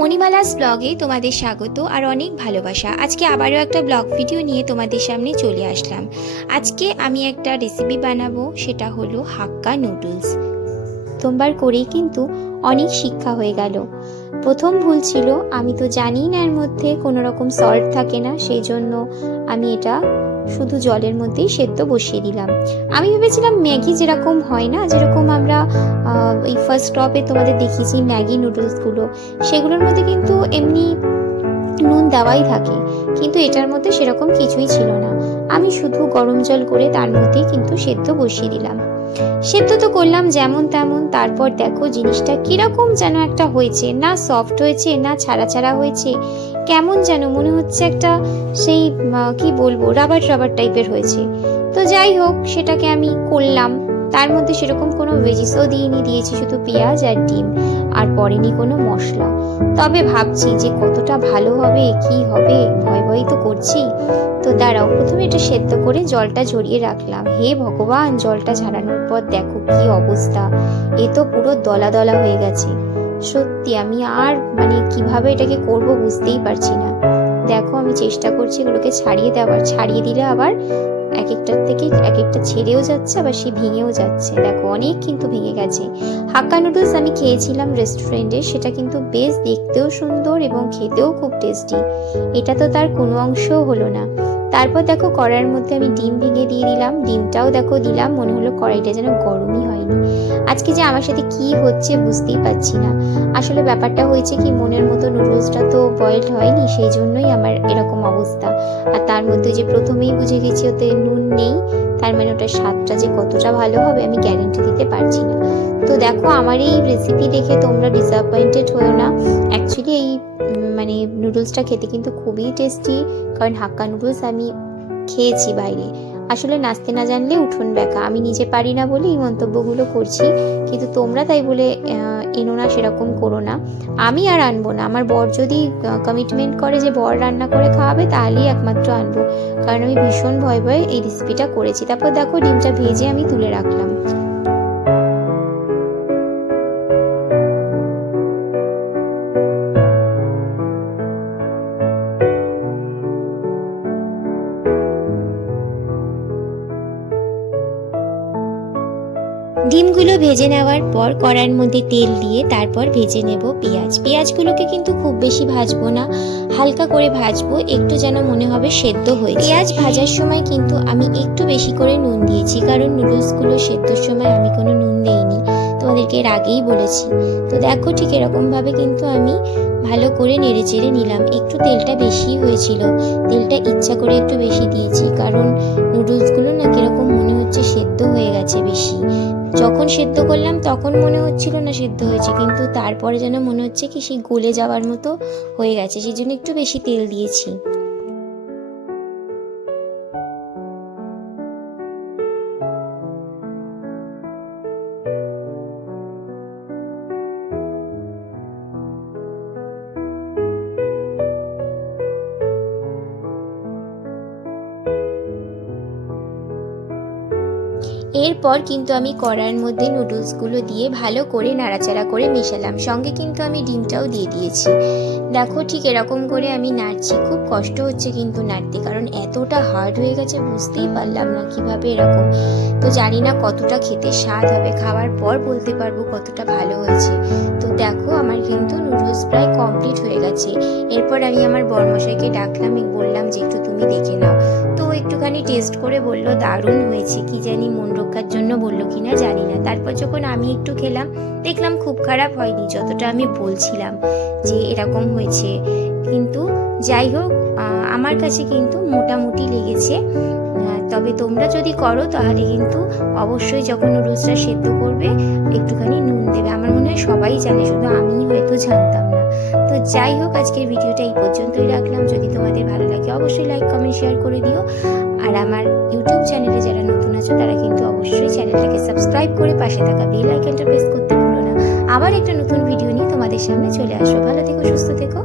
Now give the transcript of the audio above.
মণিমালাস ব্লগে তোমাদের স্বাগত আর অনেক ভালোবাসা। আজকে আবারও একটা ব্লগ ভিডিও নিয়ে তোমাদের সামনে চলে আসলাম। আজকে আমি একটা রেসিপি বানাবো, সেটা হলো হাক্কা নুডলস। প্রথমবার করেই কিন্তু অনেক শিক্ষা হয়ে গেল। প্রথম ভুল ছিল, আমি তো জানি না এর মধ্যে কোনো রকম সল্ট থাকে না, সেই জন্য আমি এটা শুধু জলের মধ্যেই সেদ্ধ বসিয়ে দিলাম। আমি ভেবেছিলাম ম্যাগি যেরকম হয় না, যেরকম আমরা এই ফার্স্ট স্টপে তোমাদের দেখিয়েছি ম্যাগি নুডলসগুলো, সেগুলোর মধ্যে কিন্তু এমনি নুন দেওয়াই থাকে, কিন্তু এটার মধ্যে সেরকম কিছুই ছিল না। আমি শুধু গরম জল করে তার মধ্যেই কিন্তু সেদ্ধ বসিয়ে দিলাম। সেদ্ধ তো করলাম যেমন তেমন, তারপর দেখো জিনিসটা কিরকম যেন একটা হয়েছে, না সফট হয়েছে না ছাড়া ছাড়া হয়েছে, কেমন যেন মনে হচ্ছে একটা সেই কি বলবো রাবার রাবার টাইপের হয়েছে। তো যাই হোক, সেটাকে আমি করলাম। তার মধ্যে সেরকম কোনো ভেজিসও দিয়েছি শুধু পেঁয়াজ আর ডিম, আর পড়েনি কোনো মশলা। তবে ভাবছি যে কতটা ভালো হবে কি হবে, ভয় ভয় তো করছি। তো দাঁড়াও, প্রথমে এটা সেদ্ধ করে জলটা ঝরিয়ে রাখলাম। হে ভগবান, জলটা ঝরানোর পর দেখো কি অবস্থা, এ তো পুরো দলা দলা হয়ে গেছে। সত্যি আমি আর কিভাবে এটাকে করব বুঝতেই পারছি না। দেখো আমি চেষ্টা করছি এগুলোকে ছাড়িয়ে দেওয়ার, ছাড়িয়ে দিলে আবার এক একটার থেকে এক একটা ছেড়েও যাচ্ছে, আবার সে ভেঙেও যাচ্ছে। দেখো অনেক কিন্তু ভেঙে গেছে। হাক্কা নুডলস আমি খেয়েছিলাম রেস্টুরেন্টে, সেটা কিন্তু বেশ দেখতেও সুন্দর এবং খেতেও খুব টেস্টি। এটা তো তার কোনো অংশও হলো না। তারপর দেখো কড়াইয়ের মধ্যে আমি ডিম ভেঙে দিয়ে দিলাম। ডিমটাও দেখো দিলাম, মনে হলো কড়াইটা যেন গরমই হয়নি। আজকে যে আমার সাথে কি হচ্ছে বুঝতেই পারছি না। আসলে ব্যাপারটা হয়েছে কি, মনের মতো নুডলসটা তো বয়েলড হয়নি, সেই জন্যই আমার এরকম অবস্থা। আর তার মধ্যে যে প্রথমেই বুঝে গেছি ওতে নুন নেই, তার মানে ওটার স্বাদটা যে কতটা ভালো হবে আমি গ্যারেন্টি দিতে পারছি না। তো দেখো আমার এই রেসিপি দেখে তোমরা ডিসঅ্যাপয়েন্টেড হয়েও না। অ্যাকচুয়ালি এই নুডলসটা খেতে কিন্তু খুবই টেস্টি, কারণ হাক্কা নুডলস আমি খেয়েছি বাইরে। আসলে নাচতে না জানলে উঠোন ব্যাকা, আমি নিজে পারি না বলে এই মন্তব্যগুলো করছি, কিন্তু তোমরা তাই বলে এনো না, সেরকম করো না। আমি আর আনবো না, আমার বর যদি কমিটমেন্ট করে যে বর রান্না করে খাওয়াবে তাহলেই একমাত্র আনবো, কারণ আমি ভীষণ ভয় ভয়ে এই রেসিপিটা করেছি। তারপর দেখো ডিমটা ভেজে আমি তুলে রাখলাম। ডিমগুলো ভেজে নেওয়ার পর কড়াইয়ের মধ্যে তেল দিয়ে তারপর ভেজে নেব পেঁয়াজ। পেঁয়াজগুলোকে কিন্তু খুব বেশি ভাজবো না, হালকা করে ভাজবো, একটু যেন মনে হবে সেদ্ধ হয়েছে। পেঁয়াজ ভাজার সময় কিন্তু আমি একটু বেশি করে নুন দিয়েছি, কারণ নুডলসগুলো সেদ্ধর সময় আমি কোনো নুন দেইনি, তোমাদেরকে এর আগেই বলেছি। তো দেখো ঠিক এরকমভাবে কিন্তু আমি ভালো করে নেড়ে চেড়ে নিলাম। একটু তেলটা বেশি হয়েছিল, তেলটা ইচ্ছা করে একটু বেশি দিয়েছি, কারণ নুডলসগুলো না কিরকম মনে হচ্ছে সেদ্ধ হয়ে গেছে বেশি। যখন সেদ্ধ করলাম তখন মনে হচ্ছিল না সেদ্ধ হয়েছে, কিন্তু তারপরে যেন মনে হচ্ছে কি সেই গলে যাওয়ার মতো হয়ে গেছে, সেই জন্য একটু বেশি তেল দিয়েছি। এরপর কিন্তু আমি কড়াইয়ের মধ্যে নুডলসগুলো দিয়ে ভালো করে নাড়াচাড়া করে মেশালাম, সঙ্গে কিন্তু আমি ডিমটাও দিয়ে দিয়েছি। দেখো ঠিক এরকম করে আমি নাড়ছি, খুব কষ্ট হচ্ছে কিন্তু নাড়তে, কারণ এতটা হার্ড হয়ে গেছে বুঝতেই পারলাম না কিভাবে এরকম। তো জানি না কতটা খেতে স্বাদ হবে, খাওয়ার পর বলতে পারবো কতটা ভালো হয়েছে। তো দেখো আমার কিন্তু নুডলস প্রায় কমপ্লিট হয়ে গেছে। এরপর আমি আমার বরমশাইকে ডাকলাম, বললাম যে একটু তুমি দেখে নাও। তো একটুখানি টেস্ট করে বললো দারুণ হয়েছে, কি জানি মন রক্ষার জন্য বললো কিনা জানি না। তারপর যখন আমি একটু খেলাম দেখলাম খুব খারাপ হয়নি, যতটা আমি বলছিলাম যে এরকম হয়েছে। কিন্তু যাই হোক, আমার কাছে কিন্তু মোটামুটি লেগেছে। তবে তোমরা যদি করো তাহলে কিন্তু অবশ্যই যখন নুডলসটা সেদ্ধ করবে একটুখানি নুন দেবে। আমার মনে হয় সবাই জানে, শুধু আমিই হয়তো জানতাম না। তো যাই হোক, আজকের ভিডিওটা এই পর্যন্তই রাখলাম। যদি তোমাদের ভালো লাগে অবশ্যই লাইক কমেন্ট শেয়ার করে দিও। আর আমার ইউটিউব চ্যানেলে যারা নতুন আছো তারা কিন্তু অবশ্যই চ্যানেলটাকে সাবস্ক্রাইব করে পাশে থাকা বেল আইকনটা প্রেস করতে ভুলো না। আবার একটা নতুন ভিডিও নিয়ে তোমাদের সামনে চলে আসবো। ভালো থেকো, সুস্থ থেকো।